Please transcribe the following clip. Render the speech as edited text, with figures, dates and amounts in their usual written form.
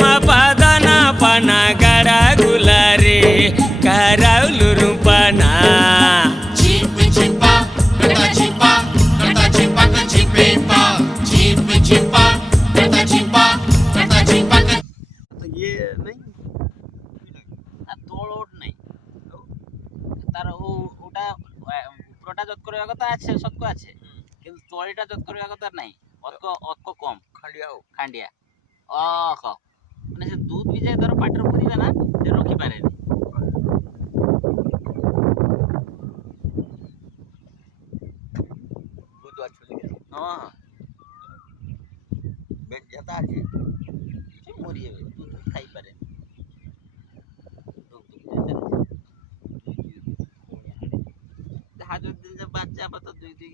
ma pada na pana gara gulare karaulu rupana Chimpa chimpa, kata chimpa, kata chimpa, kata chimpa, chimpa chimpa, kata chimpa, kata chimpa. तो ये नहीं আর তোড় নাই তার ওটা উপরটা যত করে কথা আছে সতকো আছে কিন্তু তলিটা যত করে কথা নাই অতক অতক কম খান্ডিয়া অহ মানে সে দুধ বি যায় ধর পাটর পুরিবে না সে রখি পারে হ্যাঁ বেশ যেটা আছে সে মরিয়ে দুধ খাই পারে হাজার দিন যে বাচ্চা আপাতত দুই দুই